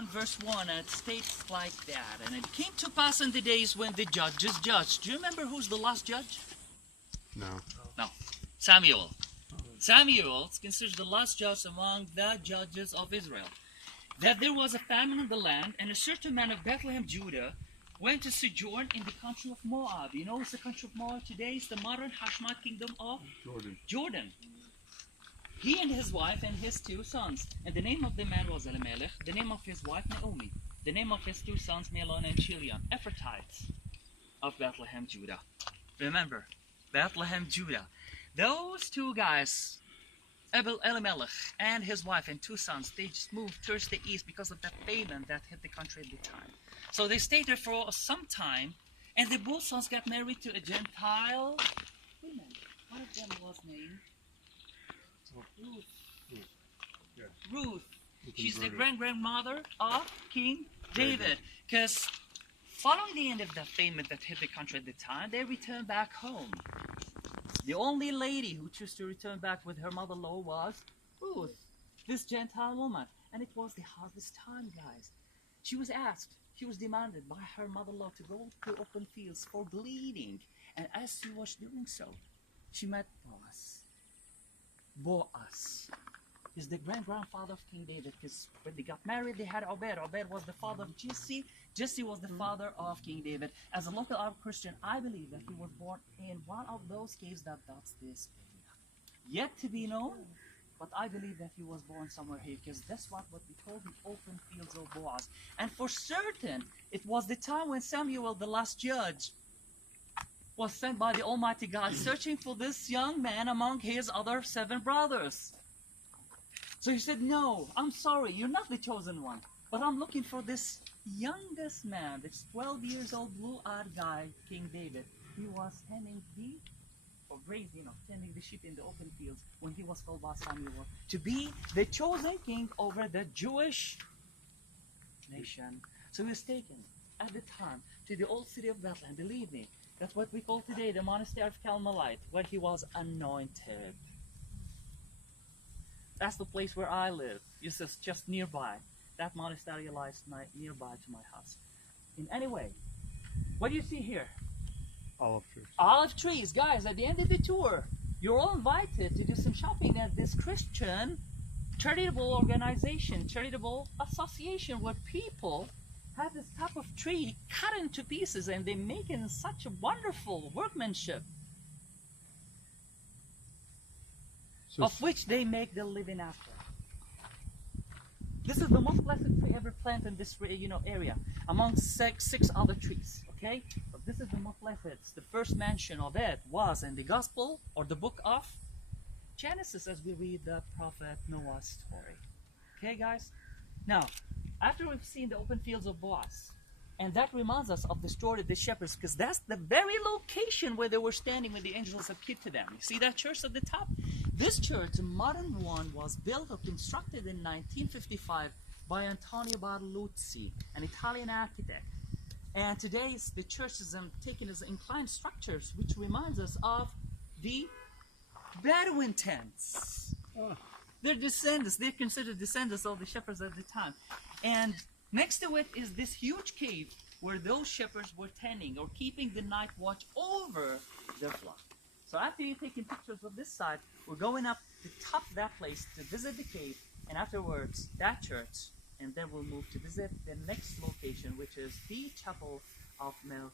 1 verse 1, and it states like that. And it came to pass in the days when the judges judged. Do you remember who's the last judge? No. No. Samuel. Samuel is considered the last judge among the judges of Israel. That there was a famine in the land, and a certain man of Bethlehem, Judah, went to sojourn in the country of Moab. You know what's the country of Moab today? It's the modern Hashemite kingdom of Jordan. He and his wife and his 2 sons. And the name of the man was Elimelech, the name of his wife Naomi, the name of his 2 sons Mahlon and Chilion, Ephrathites of Bethlehem, Judah. Remember, Bethlehem, Judah. Those 2 guys, Elimelech and his wife and 2 sons, they just moved towards the east because of that famine that hit the country at the time. So they stayed there for some time, and the both sons got married to a Gentile woman. One of them was named Ruth. Ruth. She's the grandmother of King David. Because following the end of the famine that hit the country at the time, they returned back home. The only lady who chose to return back with her mother-in-law was Ruth, this Gentile woman. And it was the harvest time, guys. She was asked, she was demanded by her mother-in-law to go to open fields for gleaning. And as she was doing so, she met Boaz. He's the grandfather of King David, because when they got married, they had Obed. Obed was the father of Jesse. Jesse was the father of King David. As a local Arab Christian, I believe that he was born in one of those caves that dots this area. Yet to be known, but I believe that he was born somewhere here, because that's what we told the open fields of Boaz. And for certain, it was the time when Samuel, the last judge, was sent by the Almighty God searching for this young man among his other 7 brothers. So he said, no, I'm sorry, you're not the chosen one, but I'm looking for this youngest man, this 12 years old blue-eyed guy, King David. He was tending tending the sheep in the open fields when he was called by Samuel to be the chosen king over the Jewish nation. So he was taken at the time to the old city of Bethlehem. Believe me, that's what we call today the monastery of Carmelite, where he was anointed. That's the place where I live. It's just nearby. That monastery lies nearby to my house. In any way, what do you see here? Olive trees. Olive trees. Guys, at the end of the tour, you're all invited to do some shopping at this Christian charitable organization, charitable association, where people have this type of tree cut into pieces and they make it in such a wonderful workmanship, of which they make their living after. This is the most blessed tree ever planted in this area, among six other trees. Okay, but this is the most blessed. The first mention of it was in the Gospel or the book of Genesis, as we read the prophet Noah's story. Okay, guys. Now, after we've seen the open fields of Boaz, and that reminds us of the story of the shepherds, because that's the very location where they were standing when the angels appeared to them. You see that church at the top? This church, a modern one, was built or constructed in 1955 by Antonio Bartoluzzi, an Italian architect. And today the church is taken as inclined structures, which reminds us of the Bedouin tents. They're descendants. They're considered descendants of the shepherds at the time. And next to it is this huge cave where those shepherds were tending or keeping the night watch over their flock. So after you've taken pictures of this side, we're going up to top of that place to visit the cave, and afterwards that church, and then we'll move to visit the next location, which is the Chapel of Mel.